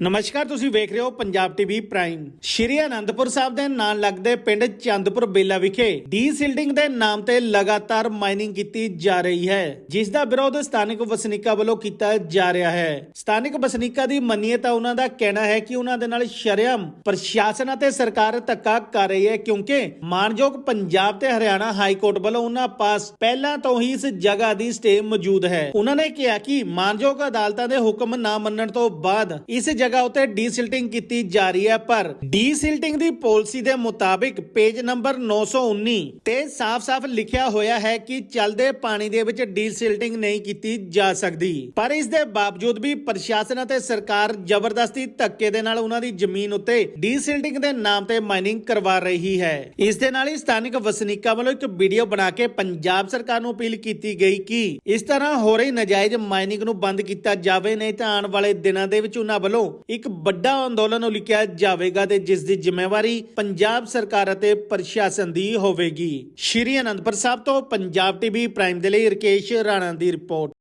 ਨਮਸਕਾਰ, ਤੁਸੀਂ ਵੇਖ ਰਹੇ ਹੋ ਪੰਜਾਬ ਟੀਵੀ ਪ੍ਰਾਈਮ। ਸ਼੍ਰੀ ਅਨੰਦਪੁਰ ਸਾਹਿਬ ਦੇ ਨਾਲ ਲੱਗਦੇ ਪਿੰਡ ਚੰਦਪੁਰ ਬੇਲਾ ਵਿਖੇ ਡੀਸਿਲਡਿੰਗ ਦੇ ਨਾਮ ਤੇ ਲਗਾਤਾਰ ਮਾਈਨਿੰਗ ਕੀਤੀ ਜਾ ਰਹੀ ਹੈ, ਜਿਸ ਦਾ ਵਿਰੋਧ ਸਥਾਨਕ ਵਸਨੀਕਾਂ ਵੱਲੋਂ ਕੀਤਾ ਜਾ ਰਿਹਾ ਹੈ। ਸਥਾਨਕ ਵਸਨੀਕਾਂ ਦੀ ਮੰਨੀਏ ਤਾਂ ਉਹਨਾਂ ਦਾ ਕਹਿਣਾ ਹੈ ਕਿ ਉਹਨਾਂ ਦੇ ਨਾਲ ਸ਼ਰਮ ਪ੍ਰਸ਼ਾਸਨ ਅਤੇ ਸਰਕਾਰ ਧੱਕਾ ਕਰ ਰਹੀ ਹੈ, ਕਿਉਂਕਿ ਮਾਨਯੋਗ ਪੰਜਾਬ ਤੇ ਹਰਿਆਣਾ ਹਾਈ ਕੋਰਟ ਵੱਲੋਂ ਉਹਨਾਂ ਪਾਸ ਪਹਿਲਾਂ ਤੋਂ ਹੀ ਇਸ ਜਗ੍ਹਾ ਦੀ ਸਟੇ ਮੌਜੂਦ ਹੈ। ਉਹਨਾਂ ਨੇ ਕਿਹਾ ਕਿ ਮਾਨਯੋਗ ਅਦਾਲਤਾਂ ਦੇ ਹੁਕਮ ਨਾ ਮੰਨਣ ਤੋਂ ਬਾਅਦ ਇਸ ਜਗ੍ਹਾ ਉੱਤੇ ਡੀਸਿਲਟਿੰਗ ਕੀਤੀ ਜਾ ਰਹੀ ਹੈ, ਪਰ ਡੀਸਿਲਟਿੰਗ ਦੀ ਪਾਲਿਸੀ ਦੇ ਮੁਤਾਬਿਕ ਪੇਜ ਨੰਬਰ 919 ਤੇ ਸਾਫ਼-ਸਾਫ਼ ਲਿਖਿਆ ਹੋਇਆ ਹੈ ਕਿ ਚਲਦੇ ਪਾਣੀ ਦੇ ਵਿੱਚ ਡੀਸਿਲਟਿੰਗ ਨਹੀਂ ਕੀਤੀ ਜਾ ਸਕਦੀ। ਪਰ ਇਸ ਦੇ ਬਾਵਜੂਦ ਵੀ ਪ੍ਰਸ਼ਾਸਨ ਅਤੇ ਸਰਕਾਰ ਜ਼ਬਰਦਸਤੀ ਧੱਕੇ ਦੇ ਨਾਲ ਉਹਨਾਂ ਦੀ ਜ਼ਮੀਨ ਉੱਤੇ ਡੀਸਿਲਟਿੰਗ ਦੇ ਨਾਮ ਤੇ ਮਾਈਨਿੰਗ ਕਰਵਾ ਰਹੀ ਹੈ। ਇਸ ਦੇ ਨਾਲ ਹੀ ਸਥਾਨਕ ਵਸਨੀਕਾਂ ਵੱਲੋਂ ਇੱਕ ਵੀਡੀਓ ਬਣਾ ਕੇ ਪੰਜਾਬ ਸਰਕਾਰ ਨੂੰ ਅਪੀਲ ਕੀਤੀ ਗਈ ਕਿ ਇਸ ਤਰ੍ਹਾਂ ਹੋ ਰਹੀ ਨਜਾਇਜ਼ ਮਾਈਨਿੰਗ ਨੂੰ ਬੰਦ ਕੀਤਾ ਜਾਵੇ, ਨਹੀਂ ਤਾਂ ਆਉਣ ਵਾਲੇ ਦਿਨਾਂ ਦੇ ਵਿੱਚ ਉਹਨਾਂ ਵੱਲੋਂ ਇੱਕ ਵੱਡਾ ਅੰਦੋਲਨ ਉਲੀਕਿਆ ਜਾਵੇਗਾ ਤੇ ਜਿਸ ਦੀ ਜ਼ਿੰਮੇਵਾਰੀ ਪੰਜਾਬ ਸਰਕਾਰ ਅਤੇ ਪ੍ਰਸ਼ਾਸਨ ਦੀ ਹੋਵੇਗੀ। ਸ਼੍ਰੀ ਅਨੰਦਪੁਰ ਸਾਹਿਬ ਤੋਂ ਪੰਜਾਬ ਟੀਵੀ ਪ੍ਰਾਈਮ ਦੇ ਲਈ ਰਕੇਸ਼ ਰਾਣਾ ਦੀ ਰਿਪੋਰਟ।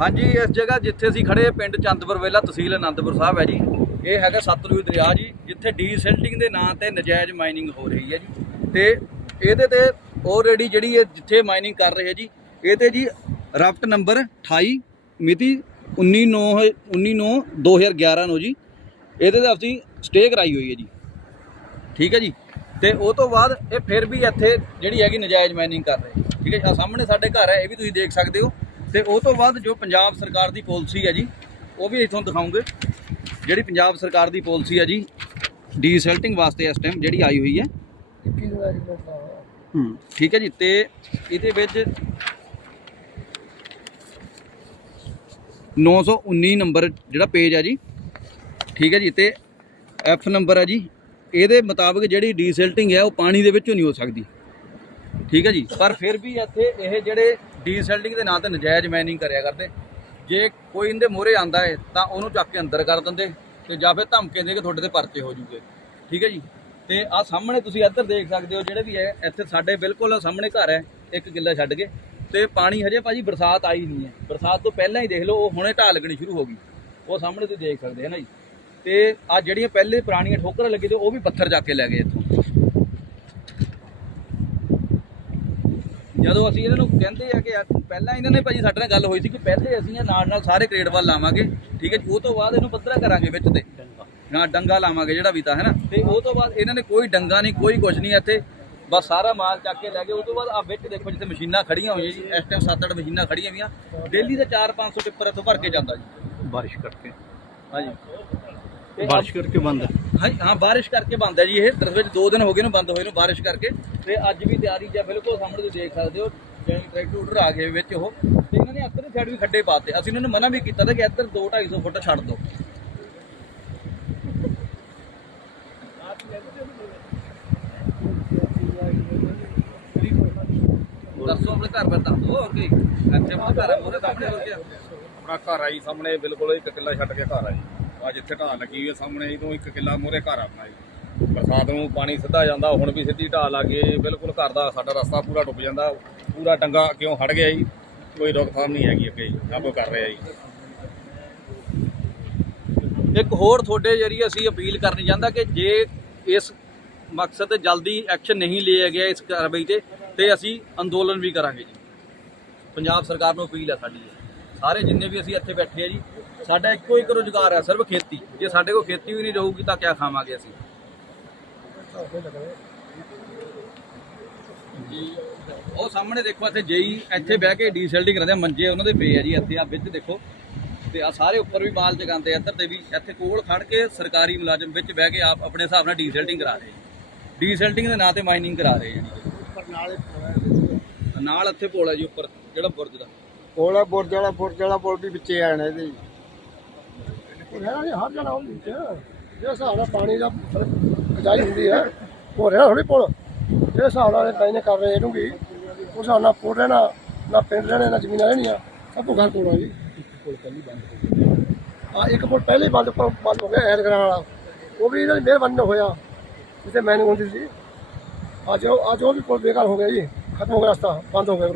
ਹਾਂਜੀ, ਇਸ ਜਗ੍ਹਾ ਜਿੱਥੇ ਅਸੀਂ ਖੜੇ ਪਿੰਡ ਚੰਦਪੁਰ ਵੇਲਾ ਤਹਿਸੀਲ ਅਨੰਦਪੁਰ ਸਾਹਿਬ ਹੈ ਜੀ। ਇਹ ਹੈਗਾ ਸਤਲੁਜ ਦਰਿਆ ਜੀ, ਜਿੱਥੇ ਡੀਸਿਲਟਿੰਗ ਦੇ ਨਾਂ ਤੇ ਨਜਾਇਜ਼ ਮਾਈਨਿੰਗ ਹੋ ਰਹੀ ਹੈ ਜੀ। ਤੇ ਇਹਦੇ ਤੇ ਆਲਰੇਡੀ ਜਿਹੜੀ ਇਹ ਜਿੱਥੇ ਮਾਈਨਿੰਗ ਕਰ ਰਹੇ ਜੀ ਇਹ ਤੇ ਜੀ ਰਾਫਟ ਨੰਬਰ 28 ਮਿਤੀ 19 19 2011 ਨੂੰ ਜੀ। ਇਹਦੇ ਤੇ ਅਸੀਂ ਸਟੇ ਕਰਾਈ ਹੋਈ ਹੈ ਜੀ। ਠੀਕ ਹੈ ਜੀ? ਤੇ ਉਹ ਤੋਂ ਬਾਅਦ ਇਹ ਫਿਰ ਵੀ ਇੱਥੇ ਜਿਹੜੀ ਹੈਗੀ ਨਜਾਇਜ਼ ਮਾਈਨਿੰਗ ਕਰ ਰਹੇ। ਠੀਕ ਹੈ ਆਹ ਸਾਹਮਣੇ ਸਾਡੇ ਘਰ ਹੈ ਇਹ ਵੀ ਤੁਸੀਂ ਦੇਖ ਸਕਦੇ ਹੋ। ਤੇ ਉਹ ਤੋਂ ਬਾਅਦ ਜੋ ਪੰਜਾਬ ਸਰਕਾਰ ਦੀ ਪਾਲਿਸੀ ਹੈ ਜੀ ਉਹ ਵੀ ਇਥੋਂ ਦਿਖਾਉਂਗੇ। ਜਿਹੜੀ ਪੰਜਾਬ ਸਰਕਾਰ ਦੀ ਪਾਲਿਸੀ ਹੈ ਜੀ ਡੀਸੈਲਟਿੰਗ ਵਾਸਤੇ ਇਸ ਟਾਈਮ ਜਿਹੜੀ ਆਈ ਹੋਈ ਹੈ। ਹੂੰ ਠੀਕ ਹੈ ਜੀ? ਤੇ ਇਹਦੇ ਵਿੱਚ 919 ਨੰਬਰ ਜਿਹੜਾ ਪੇਜ ਹੈ ਜੀ, ਠੀਕ ਹੈ ਜੀ, ਤੇ ਐਫ ਨੰਬਰ ਹੈ ਜੀ, ਇਹਦੇ ਮੁਤਾਬਕ ਜਿਹੜੀ ਡੀਸਿਲਟਿੰਗ ਹੈ ਉਹ ਪਾਣੀ ਦੇ ਵਿੱਚੋਂ ਨਹੀਂ ਹੋ ਸਕਦੀ। ਠੀਕ ਹੈ ਜੀ, ਪਰ ਫਿਰ ਵੀ ਇੱਥੇ ਇਹ ਜਿਹੜੇ ਡੀਸਿਲਟਿੰਗ ਦੇ ਨਾਂ ਤੇ ਨਜਾਇਜ਼ ਮਾਈਨਿੰਗ ਕਰਿਆ ਕਰਦੇ। ਜੇ ਕੋਈ ਇਹਦੇ ਮੋਹਰੇ ਆਂਦਾ ਹੈ ਤਾਂ ਉਹਨੂੰ ਚੱਕ ਕੇ ਅੰਦਰ ਕਰ ਦਿੰਦੇ ਤੇ ਜਾਂ ਫਿਰ ਧਮਕੇ ਦੇ ਕੇ ਤੁਹਾਡੇ ਤੇ ਪਰਚੇ ਹੋ ਜੂਗੇ। ਠੀਕ ਹੈ ਜੀ, ਤੇ ਆ ਸਾਹਮਣੇ ਤੁਸੀਂ ਇੱਧਰ ਦੇਖ ਸਕਦੇ ਹੋ ਜਿਹੜੇ ਵੀ ਹੈ, ਇੱਥੇ ਸਾਡੇ ਬਿਲਕੁਲ ਸਾਹਮਣੇ ਘਰ ਹੈ, ਇੱਕ ਕਿੱਲਾ ਛੱਡ ਕੇ। ਤੇ ਪਾਣੀ ਹਜੇ ਭਾਜੀ ਬਰਸਾਤ ਆਈ ਨਹੀਂ ਹੈ। ਬਰਸਾਤ ਤੋਂ ਪਹਿਲਾਂ ਹੀ ਦੇਖ ਲਓ ਉਹ ਹੁਣੇ ਢਾਹ ਲੱਗਣੀ ਸ਼ੁਰੂ ਹੋ ਗਈ। ਉਹ ਸਾਹਮਣੇ ਤੁਸੀਂ ਦੇਖ ਸਕਦੇ ਹੋ ਨਾ ਜੀ। ਤੇ ਆ ਜਿਹੜੀਆਂ ਪਹਿਲੇ ਪੁਰਾਣੀਆਂ ਠੋਕਰਾਂ ਲੱਗੀ ਤੇ ਉਹ ਵੀ ਪੱਥਰ ਜਾ ਕੇ ਲੈ ਗਏ ਇੱਥੋਂ। ਜਦੋਂ ਅਸੀਂ ਇਹਨਾਂ ਨੂੰ ਕਹਿੰਦੇ ਆ ਕਿ ਪਹਿਲਾਂ ਇਹਨਾਂ ਨੇ ਭਾਜੀ ਸਾਡੇ ਨਾਲ ਗੱਲ ਹੋਈ ਸੀ ਕਿ ਪਹਿਲੇ ਅਸੀਂ ਇਹ ਨਾਲ ਨਾਲ ਸਾਰੇ ਗ੍ਰੇਡ ਵੱਲ ਲਾਵਾਂਗੇ ਠੀਕ ਹੈ ਜੀ? ਉਹ ਤੋਂ ਬਾਅਦ ਇਹਨੂੰ ਪੱਧਰਾ ਕਰਾਂਗੇ ਵਿੱਚ ਤੇ। ਨਾ ਡੰਗਾ ਲਾਵਾਂਗੇ ਜਿਹੜਾ ਵੀ ਤਾਂ ਹੈ ਨਾ? ਤੇ ਉਹ ਤੋਂ ਬਾਅਦ ਇਹਨਾਂ ਨੇ ਕੋਈ ਡੰਗਾ ਨਹੀਂ ਕੋਈ ਕੁਝ ਨਹੀਂ ਇੱਥੇ। ਬਸ ਸਾਰਾ ਮਾਲ ਚੱਕ ਕੇ ਲੈ ਗਏ। ਉਹ ਤੋਂ ਬਾਅਦ ਆ ਵਿੱਚ ਦੇਖੋ ਜਿੱਥੇ ਮਸ਼ੀਨਾਂ ਖੜੀਆਂ ਹੋਈਆਂ ਜੀ ਇਸ ਟਾਈਮ 7-8 ਮਸ਼ੀਨਾਂ ਖੜੀਆਂ ਵੀਆਂ ਡੇਲੀ ਦੇ 4-500 ਟਿੱਪਰ ਇੱਥੋਂ ਭਰ ਕੇ ਜਾਂਦਾ ਜੀ। ਬਾਰਿਸ਼ ਕਰਕੇ। ਹਾਂਜੀ। ਬਾਰਿਸ਼ ਕਰਕੇ ਬੰਦ ਹੈ। ਹਾਂ ਹਾਂ ਬਾਰਿਸ਼ ਕਰਕੇ ਬੰਦ ਹੈ ਜੀ ਇਹ। ਦਰਅਸਲ ਵਿੱਚ 2 ਦਿਨ ਹੋ ਗਏ ਨੇ ਬੰਦ ਹੋਏ ਨੂੰ ਬਾਰਿਸ਼ ਕਰਕੇ। ਤੇ ਅੱਜ ਵੀ ਤਿਆਰੀ ਜਾਂ ਬਿਲਕੁਲ ਸਾਹਮਣੇ ਤੁਸੀਂ ਦੇਖ ਸਕਦੇ ਹੋ ਜਿਵੇਂ ਟਰੈਕਟਰ ਟੂਟਰ ਆ ਗਏ ਵਿੱਚ ਉਹ। ਤੇ ਇਹਨਾਂ ਨੇ ਇੱਧਰ ਸਾਈਡ ਵੀ ਖੱਡੇ ਪਾਤੇ। ਅਸੀਂ ਇਹਨਾਂ ਨੂੰ ਮਨਾ ਵੀ ਕੀਤਾ ਤਾਂ ਕਿ ਇੱਧਰ 2 250 ਫੁੱਟ ਛੱਡ ਦਿਓ। ਦੱਸੋ ਆਪਣੇ ਘਰ ਬਾਰੇ ਦੱਸ ਦਿਓ ਹੋਰ ਕੀ ਇੱਥੇ ਆਪਣਾ ਘਰ ਹੈ ਮੋਰੇ ਸਾਹਮਣੇ ਹੋ ਗਿਆ ਆਪਣਾ ਘਰ ਆਈ ਸਾਹਮਣੇ ਬਿਲਕੁਲ ਇੱਕ ਕਿੱਲਾ ਛੱਡ ਕੇ ਘਰ ਆ ਜੀ। ਆ ਜਿੱਥੇ ਢਾਹ ਲੱਗੀ ਹੋਈ ਹੈ ਸਾਹਮਣੇ ਤੋਂ ਇੱਕ ਕਿੱਲਾ ਮੂਹਰੇ ਘਰ ਆ ਆਪਣਾ ਜੀ। ਬਰਸਾਤ ਨੂੰ ਪਾਣੀ ਸਿੱਧਾ ਜਾਂਦਾ ਹੁਣ ਵੀ ਸਿੱਧੀ ਢਾਹ ਲੱਗ ਗਈ ਬਿਲਕੁਲ ਘਰ ਦਾ ਸਾਡਾ ਰਸਤਾ ਪੂਰਾ ਡੁੱਬ ਜਾਂਦਾ। ਪੂਰਾ ਡੰਗਾ ਕਿਉਂ ਹਟ ਗਿਆ ਜੀ? ਕੋਈ ਰੋਕਥਾਮ ਨਹੀਂ ਹੈਗੀ ਅੱਗੇ ਜੀ ਸਭ ਕਰ ਰਿਹਾ ਜੀ। ਇੱਕ ਹੋਰ ਤੁਹਾਡੇ ਜਰੀਏ ਅਸੀਂ ਅਪੀਲ ਕਰਨੀ ਚਾਹੁੰਦਾ ਕਿ ਜੇ ਇਸ ਮਕਸਦ ਜਲਦੀ ਐਕਸ਼ਨ ਨਹੀਂ ਲਿਆ ਗਿਆ ਇਸ ਕਾਰਵਾਈ ਤੇ ਤੇ ਅਸੀਂ ਅੰਦੋਲਨ ਵੀ ਕਰਾਂਗੇ ਜੀ। ਪੰਜਾਬ ਸਰਕਾਰ ਨੂੰ ਅਪੀਲ ਹੈ ਸਾਡੀ ਸਾਰੇ ਜਿੰਨੇ ਵੀ ਅਸੀਂ ਇੱਥੇ ਬੈਠੇ ਆ ਜੀ, ਸਾਡਾ ਇੱਕੋ ਇੱਕ ਰੋਜ਼ਗਾਰ ਹੈ, ਸਿਰਫ ਖੇਤੀ। ਜੇ ਸਾਡੇ ਕੋਲ ਖੇਤੀ ਵੀ ਨਹੀਂ ਰਹੂਗੀ ਤਾਂ ਕਿਆ ਖਾਵਾਂਗੇ ਅਸੀਂ? ਉਹ ਸਾਹਮਣੇ ਦੇਖੋ, ਇੱਥੇ ਜੇਈ, ਇੱਥੇ ਬਹਿ ਕੇ ਡੀਸੈਲਡਿੰਗ ਕਰਦੇ ਆ, ਮੰਜੇ ਉਹਨਾਂ ਦੇ ਪਏ ਆ ਜੀ ਇੱਥੇ, ਆ ਵਿੱਚ ਦੇਖੋ। ਤੇ ਆ ਸਾਰੇ ਉੱਪਰ ਵੀ ਮਾਲ ਜਗਾਉਂਦੇ ਆ, ਇੱਧਰ ਤੇ ਵੀ, ਇੱਥੇ ਕੋਲ ਖੜ ਕੇ ਸਰਕਾਰੀ ਮੁਲਾਜ਼ਮ ਵਿੱਚ ਬਹਿ ਕੇ ਆਪ ਆਪਣੇ ਹਿਸਾਬ ਨਾਲ ਡੀਸੈਲਟਿੰਗ ਕਰਾ ਰਹੇ ਜੀ। ਡੀਸੈਲਟਿੰਗ ਦੇ ਨਾਂ ਤੇ ਮਾਈਨਿੰਗ ਕਰਾ ਰਹੇ ਜੀ ਨਾਲ ਇੱਥੇ ਪੋਲ ਹੈ ਜੀ ਉੱਪਰ ਜਿਹੜਾ ਬੁਰਜ ਦਾ। ਕੋਲਾ ਬੁਰਜ ਵਾਲਾ ਬੁਰਜ ਵਾਲਾ ਪੁਲ ਵੀ ਵਿੱਚੇ ਆਣਾ ਇਹਦੇ ਜੀ ਰਹਿਣਾ ਨਹੀਂ ਹਰ ਜਣਾ ਹੁੰਦੀ ਚ ਜੇ ਹਿਸਾਬ ਨਾਲ ਪਾਣੀ ਦਾ ਖਜਾਈ ਹੁੰਦੀ ਹੈ ਉਹ ਰਹਿਣਾ ਥੋੜੀ ਪੁਲ। ਜੇ ਹਿਸਾਬ ਨਾਲ ਇਹ ਨੇ ਕਰ ਰਹੇ ਇਹਨੂੰ ਵੀ ਉਸ ਹਿਸਾਬ ਨਾਲ ਪੁਲ ਰਹਿਣਾ ਨਾ ਪਿੰਡ ਰਹਿਣੇ ਨਾ ਜ਼ਮੀਨਾਂ ਰਹਿਣੀਆਂ ਸਭ ਤੋਂ ਘਰ ਕੋਲ ਆ ਜੀ। ਪੁਲ ਪਹਿਲੀ ਬੰਦ ਆ ਇੱਕ ਪੁਲ ਪਹਿਲੇ ਬੰਦ ਪ- ਬੰਦ ਹੋ ਗਿਆ ਕਰਾਉਣ ਵਾਲਾ। ਉਹ ਵੀ ਇਹਨਾਂ ਦੀ ਮਿਹਰਬਾਨੀ ਨਾਲ ਹੋਇਆ। ਜਿੱਥੇ ਮੈਨਿੰਗ ਹੁੰਦੀ ਸੀ ਅੱਜ ਉਹ ਅੱਜ ਉਹ ਵੀ ਪੁਲ ਬੇਕਾਰ ਹੋ ਗਿਆ ਜੀ ਖਤਮ ਹੋ ਗਿਆ ਰਸਤਾ ਬੰਦ ਹੋ ਗਿਆ